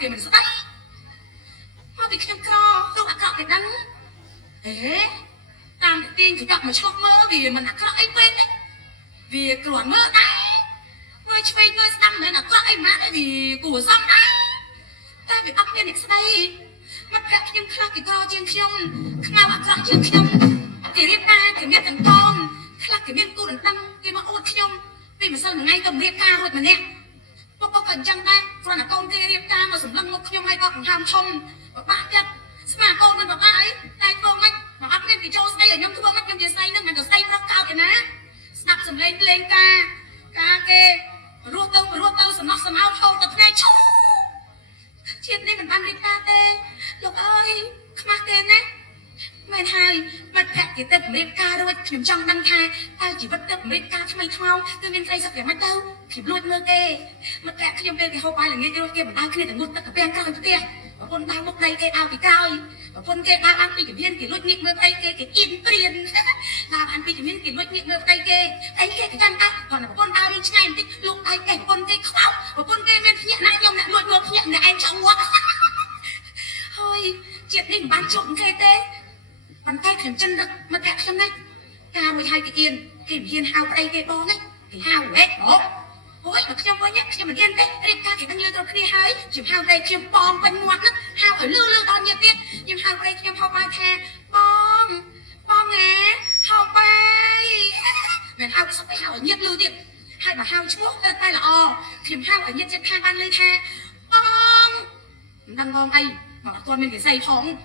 thì mình sẽ tay mà bị khem cro tôi ăn cọ cái đắng thế tam cái tiên thì gặp mà chọc mơ vì mình ăn cọ anh quên đấy vì còn mơ đấy mơ chơi mơ xăm nữa là cọ anh má đấy vì của xong đấy ta phải bắt tiên được đây mất cả khem cro cái cro trên khiông nào ăn cọ trên khiông thì riêng ta thì biết thằng con là cái miếng cô đừng tăng cái mà ôn khiông vì mà sao ngay cầm riêng ca rồi mà nè tôi có cần chăng ta còn là con kia riêng ca mà sủng lăng ngốc khiông hay con ham không bạn chất mà con mình bảo ba ấy tay con anh mà áp lên cái chỗ say ở nhâm thua mắt nhâm gì say nữa mà được say rất cao kìa má snap sủng lên lên ca kê rùa tâu sủng nóc sủng áo thâu tập này chú chuyện này mình ban riêng ca tê lục ơi không mắc tên đấy mày hai mặt đẹp thì tập riêng ca đâu nhầm trong đăng ca tao chỉ vẫn tập riêng ca cho mày thao tôi bên tay sắp để mắt đâu thì luôn mơ kê mặt đẹp khi nhầm cái hậu bài là nghe cái kia mà tao kia là ngút tất cả bên cao như thế và con tao lúc đây cái ao thì cao và con kia tao ăn cái viên thì lôi nhịp mơ tay kia cái in tiền tao ăn cái viên thì lôi nhịp mơ tay kia cái chân tao còn là con tao đi ngay một tí lúc tay cái con kia khóc và con kia bên nhẹ nát nhom lại luôn nhẹ là em trong quá thôi chuyện này bán trộm kê tê bàn tay thèm chân được mà kẹt chân đấy cao 12 cái yên cái yên hao đây cái bó đấy thì hao đấy đó ôi mà trong bó nhá nhưng mà yên đấy em ca thì tăng như tôi đi hái chỉ hao đây chiêm bong quanh ngoặt đó hao ở lư to nhiệt tiết nhưng hao đây chiêm hao bay the bong nghe hao bay mình hao sao phải hao ở nhiệt lưu tiết hai bà hao chúa tay là thì hao ở nhiệt trên thang ban lên the bong đang ngon ai mà con mình phải dày phóng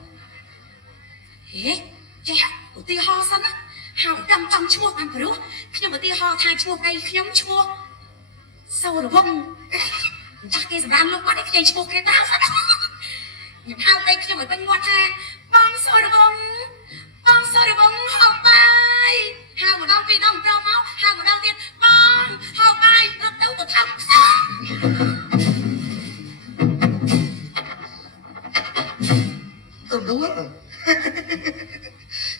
thế trẻ của tia ho sẵn á hào đâm trong chua ăn phải đúng nhưng mà tia ho thay chua cây nhóm chua sau rồi bông chắc cái giảm lúc quá đấy cái chua cái tao sẵn nhưng hào đây khi mà bên ngoặt ha bông sôi rồi bông hào bay hào một đau vì đau đau máu hào một đau tiền bông hào bay đau đấu của thằng tôi đúng rồi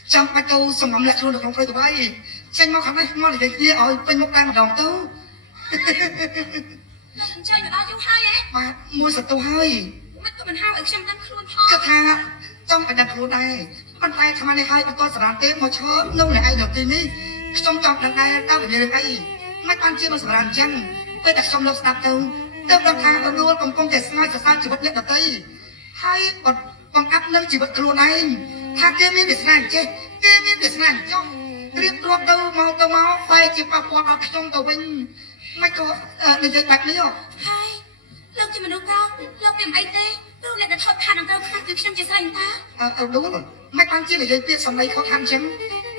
trong ba câu xong ngậm lại luôn được không phải tụi bay tranh mau khám này mau để kia ở bên một tay một đồng tứ chơi mà bao nhiêu hai ấy mà mua sạch tàu hơi mất của mình hao ở trong đám luôn thôi cái thang trong cái đặt luôn này con tay thằng này hai con sẵn tế một chớp lâu này ai được tin đi trong đằng này tao phải về được ai mấy con chưa bao giờ làm chăng tôi đặt xong lâu snap tàu tao đằng thang tao luôn còn công thể ngay sao chỉ bất nhất được đây hai còn áp nâng chỉ bất luôn này thang kia miếng để sang chứ kia miếng để sang cho riêng luôn tàu mau phải chỉ vào quạt ở trong tàu bên mấy cô mình dạy bạch nữa hai lâu chỉ mà đâu cao lâu tìm ai tê lâu lại đặt thật thà đằng cao khác từ khi chỉ sang ta đúng rồi mấy con chia để dạy biết xong đây khó khăn chứ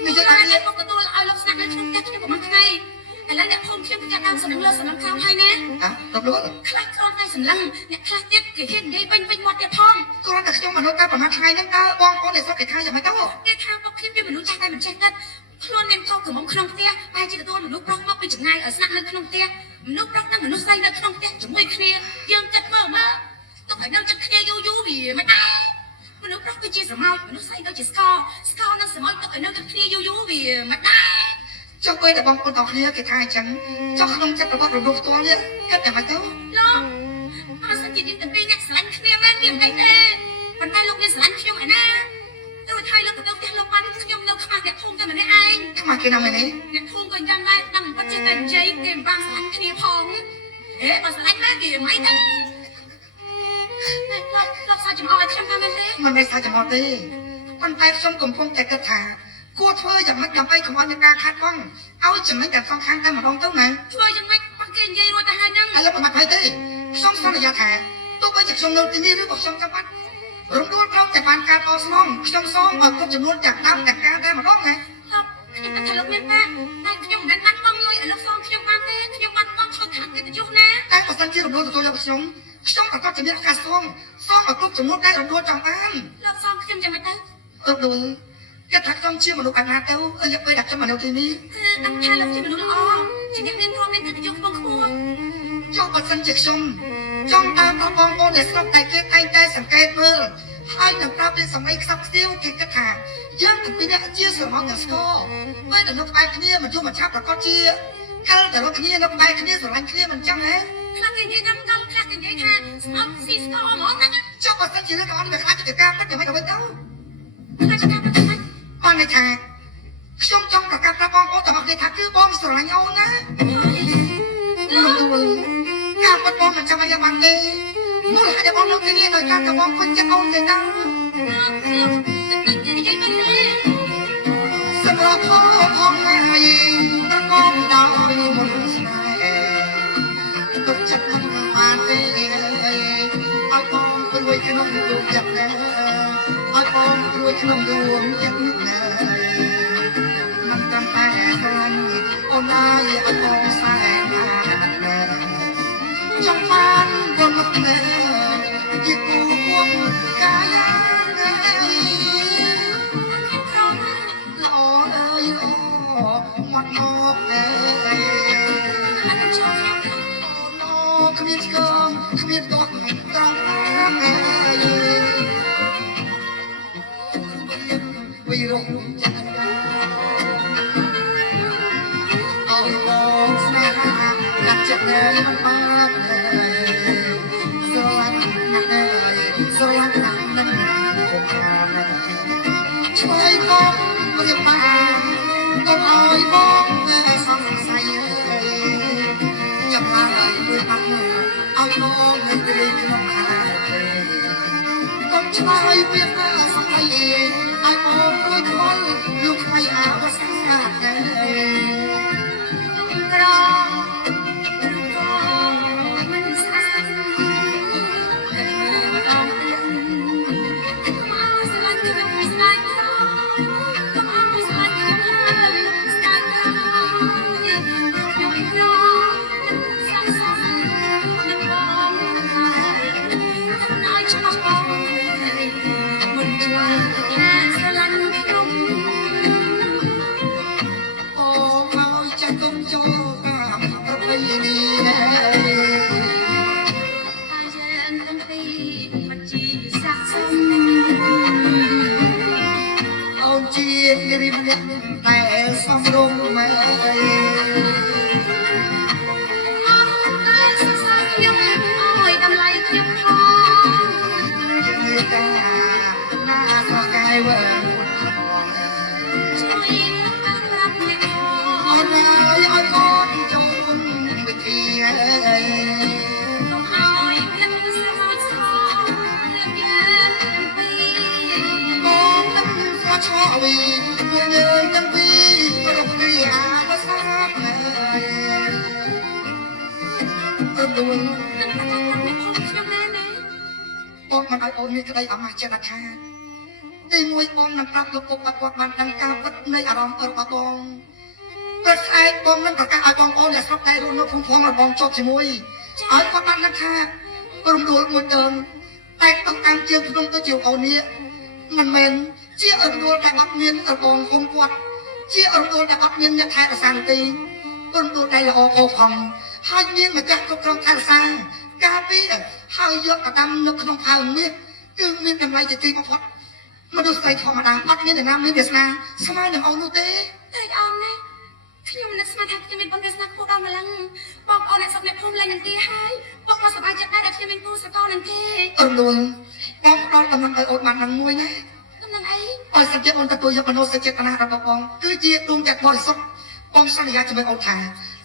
mình dạy ai biết không có tôi là ai lâu sang đến trong tết của mình ngayแล้วเนี่ยผมเชื่อว่าการสำนักเลือดสำนักข้าวให้แน่รับรู้คล้ายกรอนในสำนักเนี่ยคล้ายเด็ดเห็นได้เป็นหมดเด็ดทองกรอนแต่ขยมมนุษย์การประมาทไทยนั่นตาบองก้อนเด็ดสักไก่ไทยอย่างไรเต้าในทางประเภทที่มนุษย์ใจได้เหมือนเช่นกันคลอนเน้นเข้ากับมงคลองเตี้ยไปจีตัวมนุษย์ร้องมักไปจากไงสนักเลือดคลองเตี้ยมนุษย์ร้องนั่งมนุษย์ใจเลือดคลองเตี้ยจมูกเคลียยังจัดเมื่อต้องไปนั่งจัดเคลียยูบีไม่ได้มนุษย์ร้องไปจีสมองมนุษย์ใจเลือดจีสกอร์นั่งสมองต้องไปนั่งจัดเคลียยูบีไม่ได้trong quê là bong con tàu kia cái thai trắng cho không chắc là bong đồ to nhá cất để mà tao lo mà sao chỉ đến từ đây nhặt sắn kia mang điểm cái thế còn tay lúc như sắn khiêu này nè tôi thay lúc đầu tiên lúc ăn khiêu đâu không ăn đẹp thùng cho mình đấy ai không mà kia nào mày đấy đẹp thùng còn trong đây đằng bắt trên tầng dây kèm vàng sắn kia phong thế mà sắn mang điểm mấy thế lúc sao chừng oi trong camera thế mình đây sao chừng oi thế con tay xong cùng phong chạy cất thả cua thôi chẳng mất chẳng tay không ăn những ca khát bong áo chẳng mấy đẹp phong khang tay mà bong tấu này thôi chẳng mấy băng kênh dây rồi ta hai năm ai lắm mà mặt hay thế xong là giá thả tôi bây giờ xong đâu thì đi với một xong trong mắt rung đuôi trong chạy bàn ca to xong ở con chừng luôn chẳng đau chẳng ca đây mà đó này không nhưng mà thằng lúc miền ta tay nhung gắn bắn bong ơi ở lúc xong nhung bắn thế nhung bắn bong không thẳng cái chút nè cái của sân kia rung đuôi tôi là xong ở con chỉ biết ca xong ở con chừng luôn đây rung đuôi trong ăn lúc xong nhung chẳng mất đâu đúng cái thằng trong chia mà được ăn hạt đâu ở nhập quay đặt cho mà đâu thì đi ăn hai lần thì mình đúng là chỉ nhắc đến con nên tự dùng bông khô cho bà sân trực sông trong ta có con để xong tay kia tay sẵn cây mơ hai người ta bên sòng đây sắp siêu thì cái thằng dương từ bên đây chia sẻ món nhà sco với từ lúc bay kia mà chung mà chắp là con chia cái từ lúc kia lúc bay kia rồi anh kia mình chăng ấy ខ្លះគេនិយាយដល់កំខ្លះគេនិយាយថាស្អប់ស៊ីស្គរហ្មងណា ចុះបើសិនជារឿងទាំងអស់នេះវាខ្លាចកិច្ចការពិតយ៉ាងម៉េចទៅវិញទៅ ខ្លះចកាមិនមិន បានន័យថាខ្ញុំចង់ប្រកាសប្រាប់បងប្អូនទាំងអស់គ្នាថាគឺបងស្រឡាញ់អូនណា លោក លោកការពិតបងមិនចាំឲ្យបានទេមូលហេតុដែលបងនៅទីនេះដោយការតែបងគុណចិត្តអូនទេតា និយាយមិនទេ សម្រាប់ផងហើយប្រកបដោយមន្តស្នេហ៍ទុកចិត្តមិនបានទេឲ្យបងព្រួយក្នុងដួងចិត្តណាឲ្យបងព្រួយក្នុងដួងចិត្តណាមិនចាំតែស្រឡាញ់អូនណាយឲ្យបងសែនណាចង់បានបងមកណាជាគូគួងកាយាណា ក្រម ល្អអើយល្អមកមកអើយ អត់ចូលខ្ញុំ អូនគ្មានស្គមគ្មានតោះត្រង់តាមអើយវិរងចិត្តអើយបងស្នេហាកាត់ចិត្តនៅមិនបានអើយស្រឡាញ់ណាស់អើយស្រឡាញ់ណាស់នឹងគំខានឆ្លើយបងរៀបបានកុំឲ្យបងសង្ស័យអើយចាំឡើងមួយបាត់ឲ្យបងនៅព្រៃក្នុងខែកុំឆ្លើយវាសង្ស័យឲ្យបងរួយខ្វល់លុះថ្លៃអវសាអើយ ក្រមក៏មិនស្អាតតែមិនដល់មកស្លាញ់ខ្ញុំមិនស្ដាយក្រកុំឲ្យស្លាញ់ខ្ញុំហើយស្ដាយក្រខ្ញុំក្រសំសំនឹងបងឲ្យច្បាស់បងមិនជួយថាស្រឡាញ់ខ្ញុំ អូមកចាស់កុំចូលតាមប្រពៃណីណា ហើយយើងទាំងពីរមិនជាស័ក្តិសម អូនជារៀបរៀបតែសំរុំម៉ែ អត់តែសរសើរខ្ញុំអើយតម្លៃខ្ញុំផង ជាកាណាស្រកាយវើផង ជួយប្រាប់អ្នកផង អូនឲ្យអូនចូលរួមវិធីហើយក ុំឲ្យអ្នកមិនស្រួយស្រួលយើងទាំងពីរ បងនឹងស្គាល់ឈ្មោះវីពួកយើងទាំងពីររកគ្រាអាសាស្ត្រហើយអូនដួល នឹងប្រកាសប្រាប់អ្នកផងខ្ញុំណាណា បងមិនឲ្យអូនមានក្តីអាម៉ាស់ចិត្តខាតទីមួយបងនឹងប្រាប់លោកពុកបាត់គាត់បានដឹងការពិតនៃអារម្មណ៍របស់បងព្រឹកស្អែកបងនឹងប្រកាសឲ្យបងប្អូនដែលស្រុកតែរស់នៅភូមិផងរបស់បងជាប់ជាមួយឲ្យគាត់បានដឹងថាព្រមដួលមួយដើមតែต้องតាមជើងក្នុងទៅជាអូននេះមិនមែនជាអរដួលដែលអត់មានរបងគុំគាត់ជាអរដួលដែលអត់មានអ្នកថែរក្សាទេព្រមដួលដែលល្អកោផងហើយមានម្ចាស់គ្រប់គ្រងថែរក្សាការពីហើយយកកដាំនៅក្នុងផើងនេះគឺមានតម្លៃជាទីបំផុតមនុស្សស្រីធម្មតាអត់មានអ្នកណាមានវាសនាស្មើនឹងអូននោះទេ តែអមណាខ្ញុំនឹកស្មានថាខ្ញុំមានបុណ្យវាសនាខ្ពស់ដល់ម្លឹងបងប្អូនអ្នកស្រុកអ្នកភូមិលែងនឹងទីហើយបងមកសប្បាយចិត្តណាស់ដែលខ្ញុំមានគូស្រករនឹងទេ អរដួលបងផ្ដល់ដំណឹងឲ្យអូនបាននឹងមួយណា តំណែងអី ឲ្យសច្ចាអូនទទួលយកមនោសញ្ចេតនារបស់បងគឺជាដួងចិត្តបរិសុទ្ធបងសន្យាជាមួយអូនថា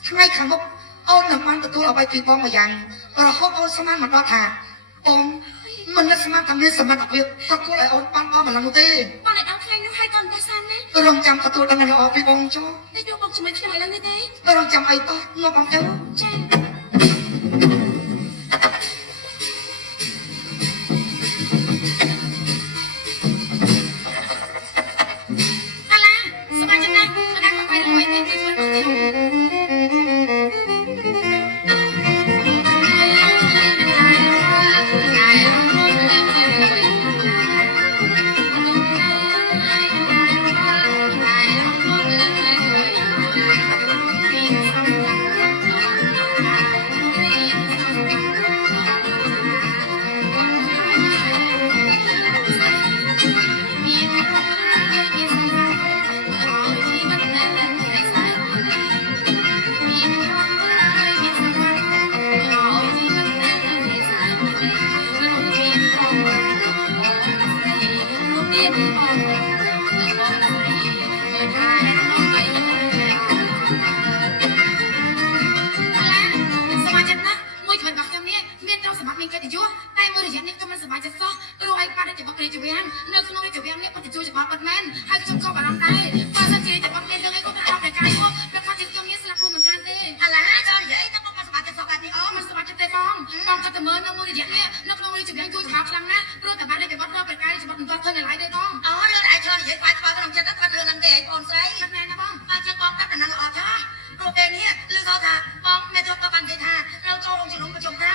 ថ្ងៃខាងមុខអូននឹងបានទទួលអ្វីពីបងមួយយ៉ាងរហូតអូនស្មានមកដល់ថាបងមិននឹកស្មានថាមានសមត្ថភាពប្រគល់ឲ្យអូនបានបងម្លឹងនោះទេ បងអ្នកដល់ថ្ងៃនោះហើយតើតែសានណា រងចាំទទួលដំណឹងល្អពីបងចុះ តែយកបងជាមួយខ្ញុំឥឡូវនេះទេ រងចាំអីតោះមកបងទៅ ចាអាឡាសប្បាយចិត្តណាស់ស្ដាប់បាយរបស់នេះជួយបងខ្ញុំ អ មួយរយៈនេះខ្ញុំមិនសប្បាយចិត្តសោះព្រោះឯងបាត់តែរបស់ព្រះរាជវាំងនៅក្នុងរាជវាំងនេះពិតជាជួយច្បាប់បាត់មែនហើយខ្ញុំក៏បារម្ភដែរបើសិនជាច្បាប់មានរឿងអីក៏ត្រូវតែកាយមកប្រកាសជាខ្ញុំមានស្លាប់ខ្លួនមិនខានទេឥឡូវចាំនិយាយទៅមកសប្បាយចិត្តសោះបែបនេះអូមិនសប្បាយចិត្តទេបងក៏តែមើលនៅមួយរយៈនេះនៅក្នុងរាជវាំងជួយច្បាប់ខ្លាំងណាស់ព្រោះតែបាត់តែច្បាប់រកប្រកាសច្បាប់មិនទាន់ឃើញឡើយទេបងអូរឿងឯងឆ្លងនិយាយបាច់បាត់ក្នុងចិត្តគាត់រឿងហ្នឹងទេឯងបងស្រីមិនមែនណាបងបើចឹងបងដាក់ដំណឹងល្អចាស់ព្រោះពេលនេះឮเขาថាបងមេធំក៏បាននិយាយថាเราចូលរោងជំនុំប្រជុំថា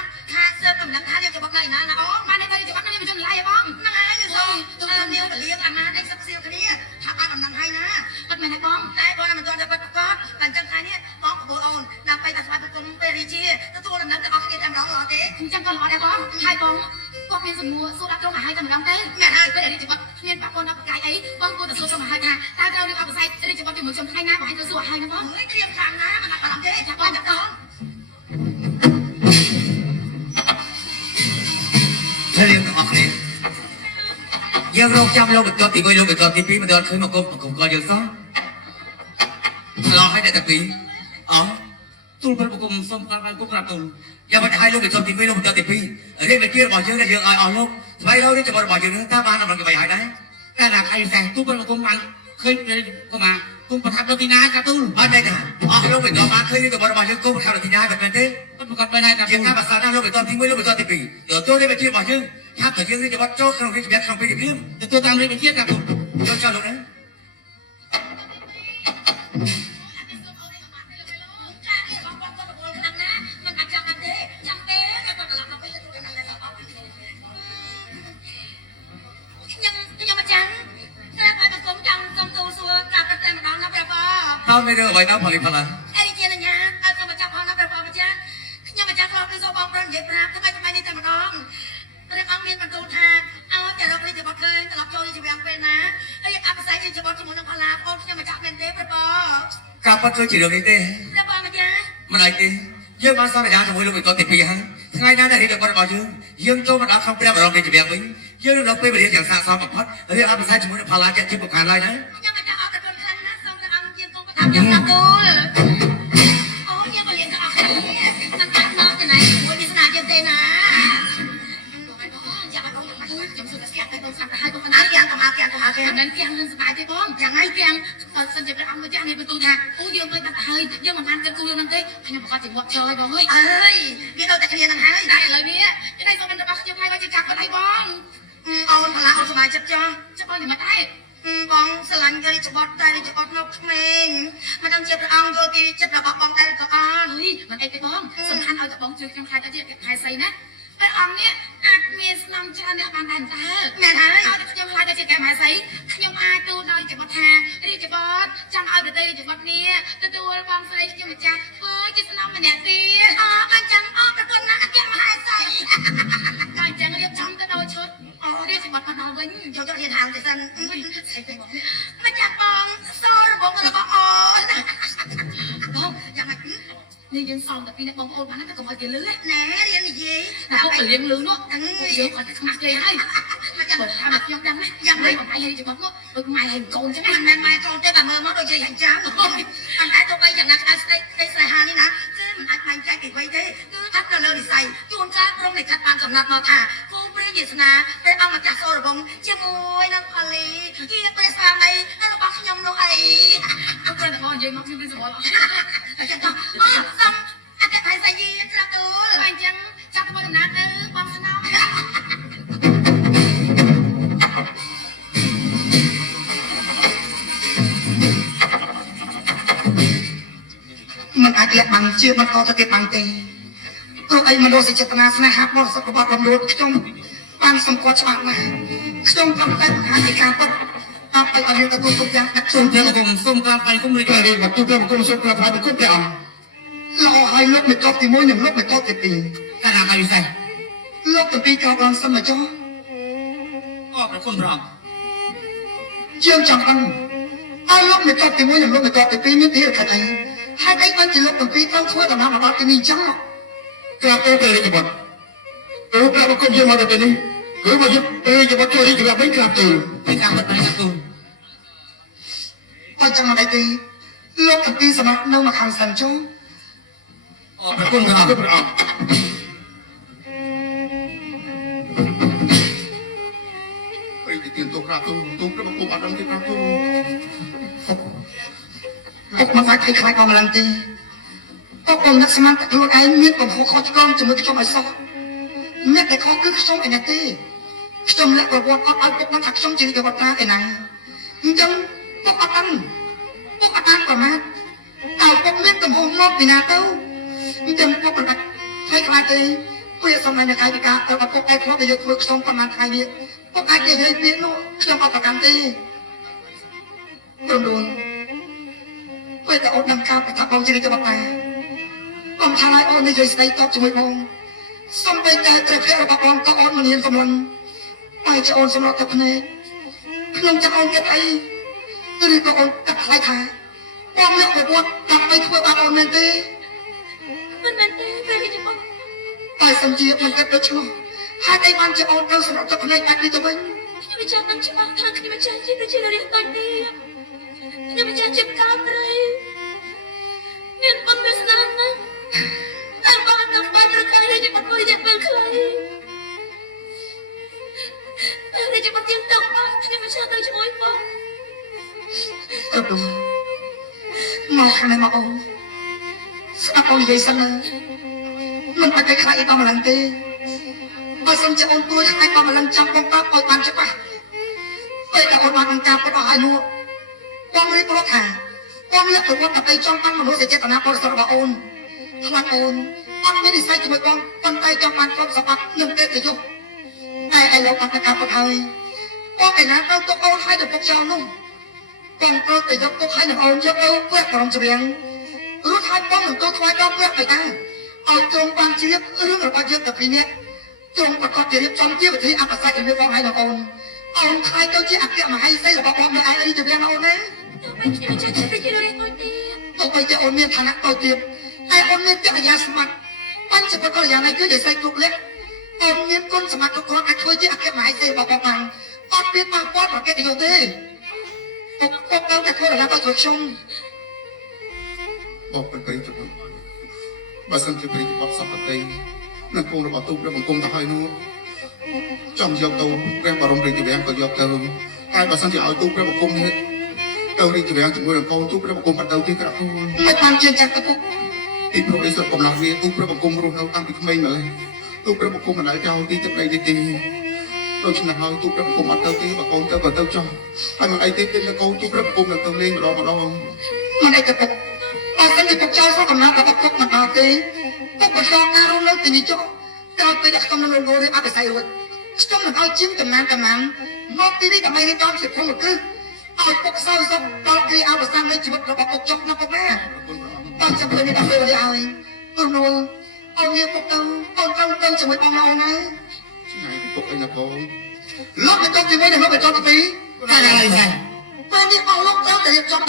សើបដំណឹងថាយើងច្បាប់ណៃណាណាអូបានតែច្បាប់នេះប្រជុំឡាយបងហ្នឹងហើយឬសូទៅនាងពលាអាណាដេកសឹកសៀវគ្នាថាបានដំណឹងហើយណាបាត់មែនទេបងតែបងមិនទាន់តែបាត់ប្រកបតែចឹងថ្ងៃនេះបងប្អូនអូនដើម្បីតែស្វាគមន៍ពេលរាជាទទួលដំណឹងទៅអស់គ្នាតែម្ដងល្អទេអញ្ចឹងក៏ល្អដែរបងហើយបងគាត់មានសំណួរសួរដាក់ត្រង់មកឲ្យតែម្ដងទេមែនហើយពេលរាជបុត្រគ្មានបាក់បងដល់ប្រកាយអីបងគួរតែសួរត្រង់មកឲ្យថាតើត្រូវរៀបអបិស័យរាជបុត្រជាមួយខ្ញុំថ្ងៃណាបងឯងទៅសួរឲ្យណាបងត្រៀមខាងណាមិនបាក់ទេចាំបងដាក់ត្រង់เรื่องของนี่ยังรอจำเราเป็นตัวตีมือเราเป็นตัวตีปีมันเดินขึ้นมากุมก็ยังซ้อนรอให้ได้แต่ปีอ๋อตูนเป็นกุมส้มกันกุมกระตูนยังไม่ให้เราเป็นตัวตีมือเราเป็นตัวตีปีเรื่องเมื่อกี้เราบอกเยอะได้เยอะอ่อนลงทำไมเราได้จะบอกเยอะถ้าบ้านเราจะไปหายได้ก็หลักไอ้แสงตูนเป็นกุมมันเคยกุมมากุมประทับเราที่น้ากระตูนไม่ได้ค่ะอ๋อเราเป็นตัวมาเคยจะบอกเยอะกุมประทับเราที่น้าแบบนั้นเด้ก็ประกอบไปได้แต่ยังถ้าภาษาหน้าเราเป็นตัวตีมือเราเป็นตัวตีปีเดี๋ยวตัวได้ไปที่บอกเยอะถ้าเกิดยังจะวัดโจ้ขนมที่แบบขนมเป็นเรื่องจะตัวตามเรื่องไปเที่ยวกับผมโจ้เจ้าลงนะตอนไม่เรื่องไว้น้ำผลิตพลังไอ้เจียนเนี่ยเอาตัวมาจับห้องน้ำประปามาจ้าខ្ញុំមកចាក់ឡោពីសបងប្រនិយាយប្រាប់ថ្មីនេះតែម្ដងព្រះអង្គមានបន្ទូលថាឲ្យតែរករាជបុត្រឃើញត្រឡប់ចូលរាជវាំងពេលណាហើយអបិស័យរាជបុត្រជាមួយនឹងផល្លាបងខ្ញុំមកចាក់មែនទេព្រះបងការប៉ាត់ជួយជារឿងនេះទេព្រះបងមកចាមិនអីទេយើងបានសន្យាជាមួយលោកវិទ្យាទី2ហើយថ្ងៃណាដែលរាជបុត្ររបស់យើងចូលមកដល់ក្នុងព្រះបរមរាជវាំងវិញយើងនឹងពេលវេលាយ៉ាងស័ក្តិសមបំផុតរៀបអបិស័យជាមួយនឹងផល្លាចាក់ជិះបុកខានឡើយណាខ្ញុំមកចាក់អរគុណខ្លាំងណាស់សូមព្រះអង្គជាគង់ប្រทับយ៉ាងណាគូលអូខ្ញុំមករៀនទៅអស់គ្នាតាមតាមដល់ទៅណៃមួយនេះស្នាជាទេណាខ្ញុំសុខស្គាល់ទៅបងសាប់ទៅឲ្យបងណាទាំងទៅមកទាំងទៅមកទាំងទាំងនឹងសប្បាយទេបងយ៉ាងហើយទាំងបើសិនជាព្រះអង្គមកចាស់នេះបន្ទូថាអូយើងទៅបាត់ហើយយើងមិនបានគិតគូររឿងហ្នឹងទេខ្ញុំប្រកាសជាងាប់ចូលហើយបងអើយវាដល់តែគ្នាហ្នឹងហើយតែឥឡូវនេះថ្ងៃសូមបានរបស់ខ្ញុំហើយមកជាកាប់បាត់ហើយបងអូនផល្លាអូនសប្បាយចិត្តចាចាំបងនេះមកដែរបងស្រឡាញ់រាជបុត្រតែរាជបុត្រនៅក្មេងមិនដឹងជាព្រះអង្គយល់ពីចិត្តរបស់បងដែរក៏អត់មិនអីទេបងសំខាន់ឲ្យតែបងជួយខ្ញុំខ្លាចទៅជាខែស្អីណាព្រះអង្គនេះអាចមានស្នំច្រើនអ្នកបានដែរតើមែនហើយឲ្យខ្ញុំខ្លាចទៅជាកែមហើយស្អីខ្ញុំអាចទូលដល់រាជបុត្រថារាជបុត្រចង់ឲ្យប្រទេសរាជបុត្រនេះទទួលបងស្រីខ្ញុំម្ចាស់ធ្វើជាស្នំម្នាក់ទៀតអអញ្ចឹងអរប្រគុណណាស់អគ្គមហេសីតែអញ្ចឹងរៀបចំទៅដល់ឈុតរាជបុត្រមកដល់វិញចូលទៅរៀនហាងទៅសិនស្អីទៅបងម្ចាស់បងសរបងរបស់អូនបងយ៉ាងម៉េចនេះយើងសំតែពីនេះបងប្អូនបានតែកុំឲ្យគេលឺណែរៀននិយាយតែពុកទៅរៀនលឺនោះយើងគាត់តែខ្មាស់គេហើយមកចាំតាមខ្ញុំដឹងណាយ៉ាងម៉េចបងឯងរៀនច្បាប់នោះដូចម៉ែហើយកូនចឹងមិនមែនម៉ែកូនទេបើមើលមកដូចជាយ៉ាងចាំអត់ឯងទៅបីយ៉ាងណាក្តៅស្ដីស្នេហានេះណាគឺមិនអាចបែងចែកពីវ័យទេគឺថាទៅលើនិស័យជួនកាលក្រុមនៃខាត់បានកំណត់មកថាគូព្រះយាសនាព្រះអង្គម្ចាស់សូរវង្សជាមួយនឹងផលីជាព្រះស្វាមីរបស់ខ្ញុំនោះអីអត់គាត់មកនិយាយមកខ្ញុំវាសបល់អត់តែចាំដល់អូសំអត់តែស្អីត្រាប់ទូលអញ្ចឹងចាប់ធ្វើដំណើរទៅបងស្នំมันអាចលាក់បាំងជាបន្តទៅទៀតបាំងទេព្រោះអីមនោសញ្ចេតនាស្នេហារបស់សកបតរំលោភខ្ញុំបានសម្គាល់ច្បាស់ណាស់ខ្ញុំក៏តែបង្ហាញពីការពិតអបឲ្យរៀនទទួលគ្រប់យ៉ាងដាក់ជូនព្រះអង្គសូមក្រាបថ្វាយគុំរីករាយមកទូព្រះអង្គសូមក្រាបថ្វាយគុំព្រះអង្គលោឲ្យលោកមេតបទី1និងលោកមេតបទី2តែណាមកយូរស្អីលោកទី2ក៏បានសន្យាចុះអរគុណព្រះអង្គយើងចង់ដឹងឲ្យលោកមេតបទី1និងលោកមេតបទី2មានទីរកអីហើយអីបានជាលោកទី2ត្រូវធ្វើដំណើរមកដល់ទីនេះចឹងក្រាបទៅរាជបុត្រក្រាបគុំយើងមកដល់ទីនេះគឺមករាជបុត្រជួយរាជបុត្រវិញក្រាបទៅពីការបាត់ទៅទូអញ្ចឹងមកដល់ទីលោកទី2សម្រាប់នៅមកខាងសិនចុះអរគុណព្រះអង្គ ពេលទីទៀនទូក្រាទូទូព្រះបង្គំអត់ដឹងទីក្រាទូ ពុកមិនអាចខ្លាចកម្លាំងទេពុកខ្ញុំនឹកស្មានតែខ្លួនឯងមានកំហុសខុសឆ្គងជាមួយខ្ញុំឲ្យសោះអ្នកដែលខុសគឺខ្ញុំឯណាទេខ្ញុំលាក់ប្រវត្តិអត់ឲ្យពុកនឹងថាខ្ញុំជារាជវតាឯណាអញ្ចឹងពុកអត់ដឹងពុកអត់បានប្រមាថឲ្យពុកមានកំហុសមកពីណាទៅអញ្ចឹងពុកមិនអាចខ្លាចទេពេលសម្រាប់កាយវិការទៅពុកឯងធ្លាប់តែយកធ្វើខ្ញុំប្រមាណថ្ងៃនេះពុកអាចនិយាយពាក្យនោះខ្ញុំអត់ប្រកាន់ទេព្រមluônពេលតែអូននឹងការប្រថាប់បងជារាជវតាបងថាឲ្យអូននិយាយស្ដីតបជាមួយបងសំបីតែព្រះភ័ក្ររបស់បងក៏អូនមិនហ៊ានសម្លឹងតែជាអូនសម្លឹងតែភ្នែកខ្ញុំចង់អូនគិតអីឬក៏អូនកាត់ថ្លៃថាបងលើកប្រវត្តិដើម្បីធ្វើបាបអូនមែនទេ មិនមែនទេព្រះរាជបុត្រ តែសំជាមិនគិតដូចនោះហើយឯងបានជាអូនទៅសម្រាប់ទឹកភ្នែកអាចនេះទៅវិញ ខ្ញុំមិនចាំនឹងច្បាស់ថាខ្ញុំមិនចាំជាដូចជារាជតូចទេខ្ញុំមិនចាំជាផ្កាព្រៃមានបុត្រវាសនាណាស់តែបានតាមបាយប្រកាសរាជបុត្រមួយរយៈពេលខ្លីរាជបុត្រទាំងទៅបានខ្ញុំមិនចាំទៅជាមួយបង អត់ដូចមកខាងនេះមកអូនស្ដាប់អូននិយាយសិនណាមិនបាច់តែខ្លាចឯងក៏មិនឡើងទេបើសិនជាអូនទួយខ្លាចក៏មិនឡើងចាំបងប្រាប់ឲ្យបានច្បាស់ពេលតែអូនបានអង្គការពុតអស់ហើយនោះបងរៀបរាប់ថាបងលើកប្រវត្តិដើម្បីចង់បានមនុស្សចេតនាបរិសុទ្ធរបស់អូនខ្លាចអូនអត់មាននិស្ស័យជាមួយបងប៉ុន្តែចង់បានទ្រព្យសម្បត្តិនិងទេពប្រយុទ្ធតែឯងលោកអង្គការពុតហើយបងឯណាទៅទុកអូនឲ្យទៅពុកចោលនោះបងត្រូវតែយកទុកឲ្យនឹងអូនយកទៅពាក់ក្រុមច្រៀងរួចហើយបងនឹងទៅថ្វាយដល់ព្រះបិតាឲ្យទ្រង់បានជ្រាបរឿងរបស់យើងតែពីរនាក់ទ្រង់ប្រកាសជារៀបចំជាវិធីអបិសេកជាមួយបងហើយនឹងអូនអូនខ្លាចទៅជាអគ្គមហេសីរបស់បងនៅឯរីទៅវិញអូនណា ខ្ញុំមិនចាំជារាជតូចទេ ទៅបីតែអូនមានឋានៈតូចទៀតតែអូនមានចរិយាសម្បត្តិបញ្ចប្រកបយ៉ាងណាគឺនិស្ស័យគ្រប់លក្ខអូនមានគុណសម្បត្តិគ្រប់គ្រាន់អាចធ្វើជាអគ្គមហេសីរបស់បងបានអត់មានប៉ះពាល់ប្រកបទៅទេពុកទៅតែធ្វើដល់ទៅខ្ញុំ บอกเป็นปริจุបើសិនជាព្រះបបសពតិនៅគោលរបស់ទូព្រះបង្គំទៅហើយនោះចង់យកទៅព្រះបរមរាជវាំងក៏យកទៅតែបើសិនជាឲ្យទូព្រះបង្គំនេះទៅរាជវាំងជាមួយនឹងកូនទូព្រះបង្គំបាត់ទៅទីក្រាបទូ មិនបានជាចាស់ទៅពុក ទីព្រោះអីសុទ្ធកំឡុងវាទូព្រះបង្គំរស់នៅតាំងពីក្មេងមកទូព្រះបង្គំមិនដែលចោលទីទឹកដីនេះទេដូច្នេះហើយទូព្រះបង្គំអត់ទៅទីបើកូនទៅក៏ទៅចោលហើយមិនអីទេពេលកូនទូព្រះបង្គំនៅទៅលេងម្ដងមិនអីទៅពុកបើសិនជាពុកចោលសោះកំណត់របស់ពុកមិនដល់ទេពុកបន្តការរស់នៅទីនេះចុះក្រោយពេលដែលខ្ញុំនៅលោករៀបអបិស័យរួចខ្ញុំនឹងឲ្យជាងកំណានមកទីនេះដើម្បីរៀបចំជាភូមិគ្រឹះឲ្យពុកសោយសុខដល់គ្រាអវសាននៃជីវិតរបស់ពុកចុះណាពុកណាតាមចាំពេលនេះដល់ពេលនេះហើយព្រោះនោះឲ្យវាពុកទៅទៅជាមួយបងអូនណា ឆ្ងាយពីពុកអីណាកូន លោកទៅជាមួយនឹងលោកទៅទី2តែឡើយពេលនេះបងលោកទៅរៀបចំ